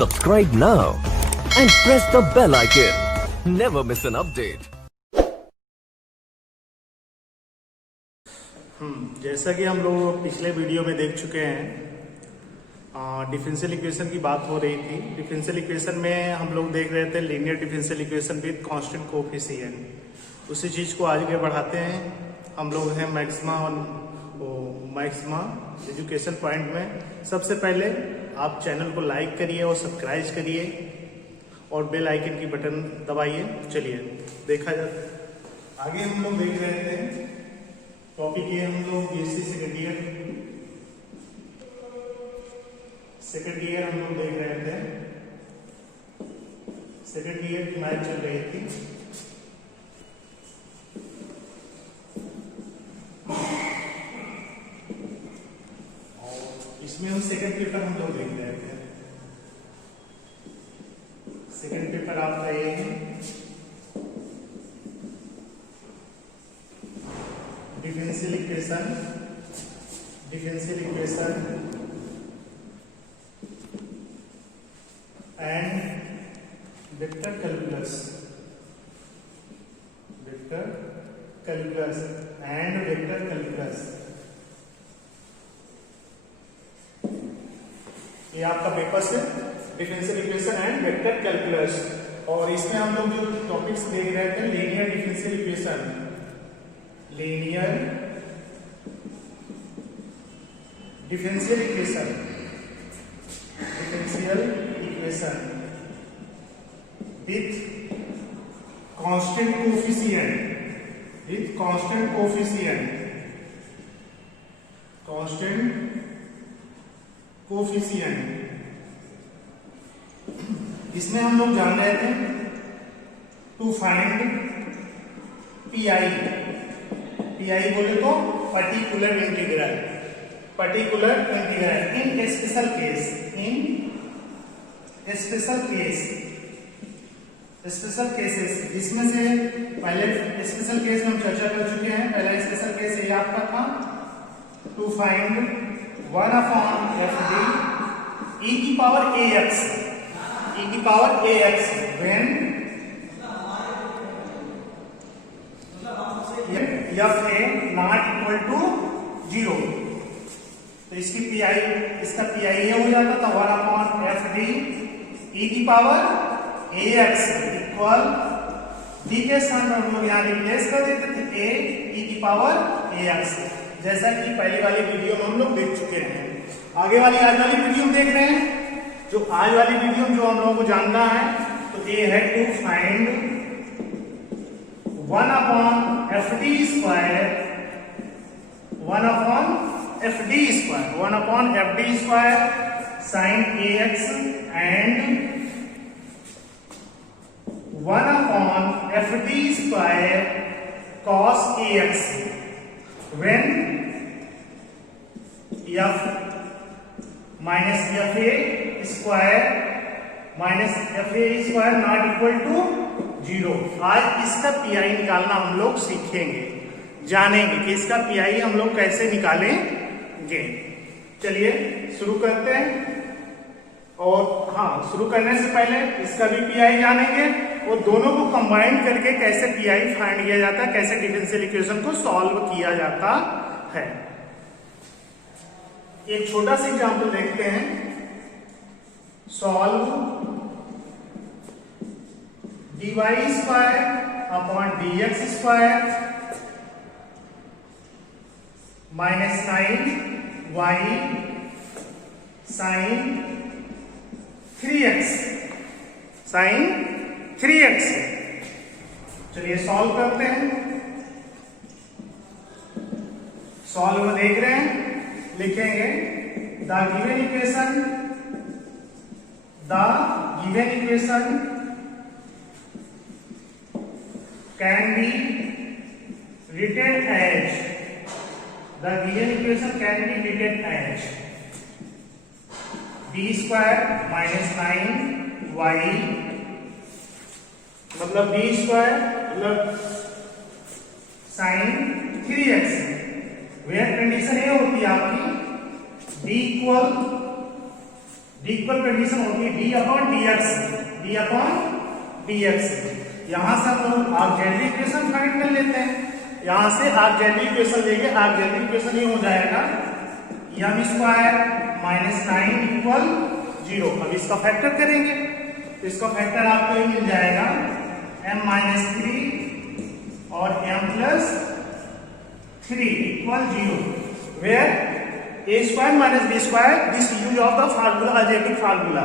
Subscribe now and press the bell icon. Never miss an update. जैसा कि हम लोग पिछले वीडियो में देख चुके हैं, डिफरेंशियल इक्वेशन की बात हो रही थी। डिफरेंशियल इक्वेशन में हम लोग देख रहे थे linear differential equation with constant coefficient. उसी चीज को आगे बढ़ाते हैं। हम लोग हैं मैक्सिमा एजुकेशन पॉइंट में। सबसे पहले आप चैनल को लाइक करिए और सब्सक्राइब करिए और बेल आइकन की बटन दबाइए। चलिए देखा जाए, आगे हम लोग देख रहे थे टॉपिक ये हम लोग बीएससी सेकेंड ईयर हम लोग देख रहे थे। सेकेंड ईयर की मैथ चल रही थी। और इसमें हम सेकेंड पेपर हम लोग देख रहे थे। सेकेंड पेपर आपका ये है differential equation and vector calculus and vector calculus. ये आपका पेपर है differential equation and vector calculus. और इसमें हम लोग जो टॉपिक्स देख रहे थे linear differential equation, linear differential equation with constant coefficient. इसमें हम लोग जान रहे थे टू फाइंड पीआई बोले तो पर्टिकुलर इंटीग्रल इन स्पेशल केसेस। जिसमें से पहले स्पेशल केस में हम चर्चा कर चुके हैं। पहला स्पेशल केस ये आपका था टू फाइंड 1/fd e की power ax when fa not equal to 0। तो इसका पीआई ये हो जाता था 1/fd e की पावर ax इक्वल d के स्थान पर हम लोग यहाँ रिप्लेस कर देते थे a e की पावर ax, जैसा कि पहली वाली वीडियो में हम लोग देख चुके हैं। आगे वाली आज वाली वीडियो में देख रहे हैं। जो आज वाली वीडियो में जो हम लोगों को जानना है तो ये है to find 1/fd square sin ax and 1/fd square cos ax when f minus fa square not equal to 0। आज इसका पीआई निकालना हम लोग सीखेंगे, जानेंगे कि इसका पीआई हम लोग कैसे निकालेंगे। चलिए शुरू करते हैं। और शुरू करने से पहले इसका भी पीआई जानेंगे और दोनों को कंबाइन करके कैसे पीआई फाइंड किया जाता है, कैसे डिफरेंशियल इक्वेशन को सॉल्व किया जाता है। एक छोटा सा एग्जांपल देखते हैं। Solve dy square upon dx square minus 9y sine 3x। चलिए सॉल्व करते हैं। सॉल्व में देख रहे हैं, लिखेंगे the given equation can be written as b square minus 9y मतलब b square मतलब sin 3x, वेयर कंडीशन ये होती है आपकी d इक्वल कंडीशन होती है डी अपॉन डी एक्स। यहां से हम लोग ऑक्सिलरी इक्वेशन फाइंड कर लेते हैं। यहां से ऑक्सिलरी इक्वेशन लेंगे, ऑक्सिलरी इक्वेशन ये हो जाएगा m स्क्वायर माइनस 9 इक्वल 0। अब इसका फैक्टर करेंगे तो इसका फैक्टर आपको ये मिल जाएगा m माइनस 3 और m plus 3 equal 0, where a square minus b square, this use of the formula, algebraic formula.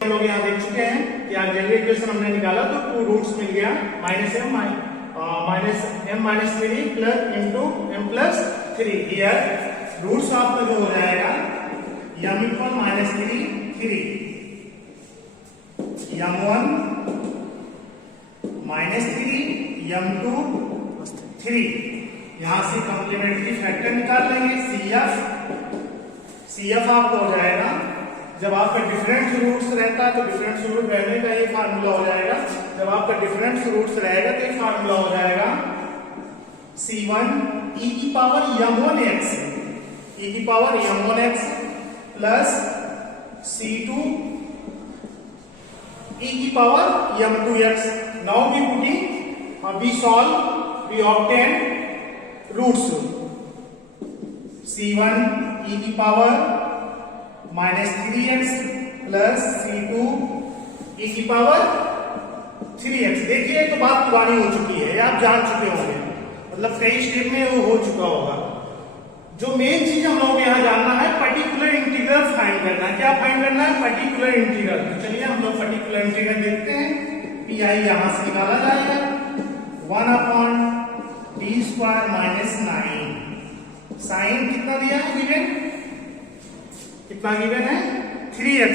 हम लोग यहाँ देख चुके हैं कि ऑक्सिलरी इक्वेशन हमने निकाला तो 2 रूट्स मिल गया, minus m minus 3 plus into m plus 3। Here roots आपका जो हो जाएगा m equal minus 3 m1 minus 3 m2 3। यहां से कॉम्प्लीमेंट्री फैक्टर निकाल लेंगे CF आपका हो जाएगा, जब आपका डिफरेंट रूट्स रहता है तो डिफरेंट रूट रहने का ये फार्मूला हो जाएगा, जब आपका डिफरेंट रूट्स रहेगा तो ये फार्मूला हो जाएगा C1 e की power m1x plus C2 e की power m2x। Now we putting, we solve, we obtain roots. C1 e की power minus 3x plus C2 e की पावर 3x। देखिए तो बात पुरानी हो चुकी है, आप जान चुके होंगे, मतलब कई स्टेप में वो हो चुका होगा। जो मेन चीज हम लोग यहाँ जानना है, पर्टिकुलर इंटीग्रल फाइंड करना है। क्या फाइंड करना है? Particular integral. तो चलिए हम लोग पर्टिकुलर इंटीग्रल देखते हैं। पी आई यहां से निकाला जाएगा 1 upon D square minus 9 sine कितना दिया है गिवन, कितना गिवन है 3x।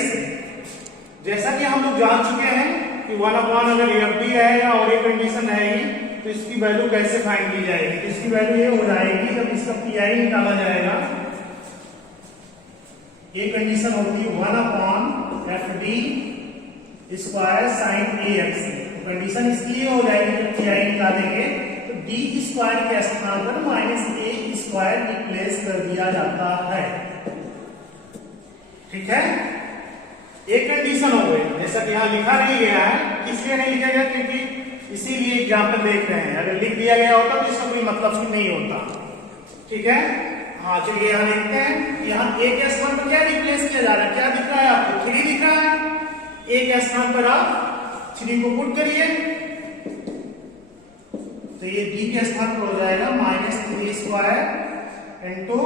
जैसा कि हम लोग जान चुके हैं कि 1 अपॉन अगर एफ डी आएगा और ये कंडीशन रहेगी तो इसकी वैल्यू कैसे फाइंड की जाएगी। तो इसकी वैल्यू ये हो जाएगी, जब इसका पी आई निकाला जाएगा, ये कंडीशन होती है 1 upon f d square sine a x. Condition इसकी ये हो जाएगी, जब पी आई निकालेंगे तो डी स्क्वायर के स्थान पर माइनस ए स्क्वायर रिप्लेस कर दिया जाता है। ठीक है, एक कंडीशन हो गई, जैसा कि यहाँ लिखा नहीं गया है। इसलिए नहीं लिखा गया क्योंकि इसीलिए एग्जाम्पल देख रहे हैं, अगर लिख दिया गया होता तो इसका कोई मतलब नहीं होता। ठीक है, हाँ चलिए यहाँ देखते हैं। यहाँ ए के स्थान पर क्या रिप्लेस किया जा रहा है, क्या दिख रहा है आपको? 3 दिख रहा है। ए के स्थान पर आप 3 को पुट करिए तो ये डी के स्थान पर हो जाएगा minus 3 square into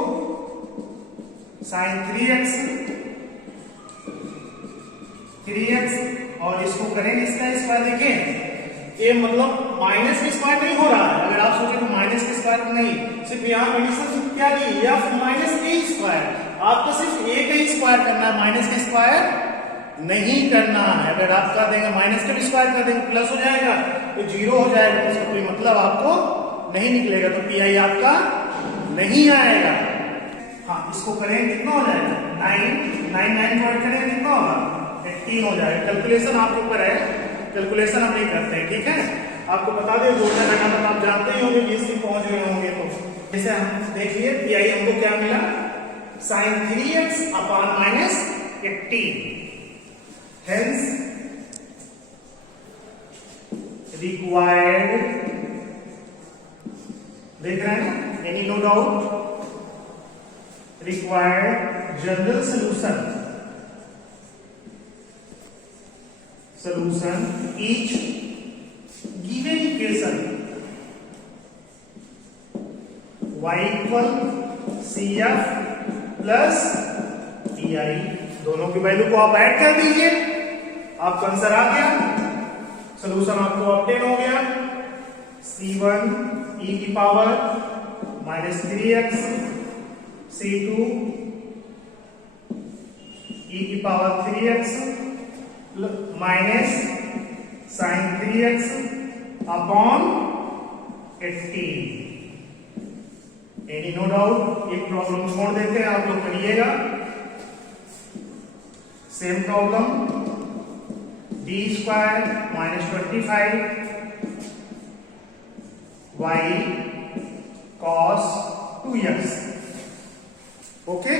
sine 3x और इसको करेंगे इसका स्क्वायर। देखिए ये मतलब माइनस का स्क्वायर नहीं हो रहा है, अगर आप सोचें तो माइनस का स्क्वायर नहीं, सिर्फ यहाँ कंडीशन क्या दी, एफ माइनस ए स्क्वायर। आपको सिर्फ ए का ही स्क्वायर करना है, माइनस का स्क्वायर नहीं करना है। अगर आप कर देंगे माइनस का भी स्क्वायर कर देंगे प्लस हो जाएगा तो 0 हो जाएगा, तो इसका कोई मतलब आपको नहीं निकलेगा, तो पी आई आपका नहीं आएगा। हाँ इसको करेंगे कितना हो जाएगा 9 करेंगे कितना होगा 18 हो जाएगा। कैलकुलेशन आपके ऊपर है, कैलकुलेशन हम नहीं करते हैं। ठीक है, आपको बता दें जोड़ने का मतलब आप जानते ही होंगे, 20 तक पहुंच गए होंगे। तो जैसे हम देखिए पी आई हमको क्या मिला, sine 3x upon minus 18। Hence required, देख रहे हैं ना, any no doubt, required general solution each given equation y equal CF plus PI। दोनों की वैल्यू को आप ऐड कर दीजिए, आपका आंसर आ गया, सोल्यूशन आपको ऑब्टेन हो गया। C1 e की power minus 3x, C2 e की power 3x minus sine 3x upon 18। Any no doubt, एक प्रॉब्लम छोड़ देते हैं, आप लोग करिएगा। Same problem, D square minus 25 y cos 2x। Okay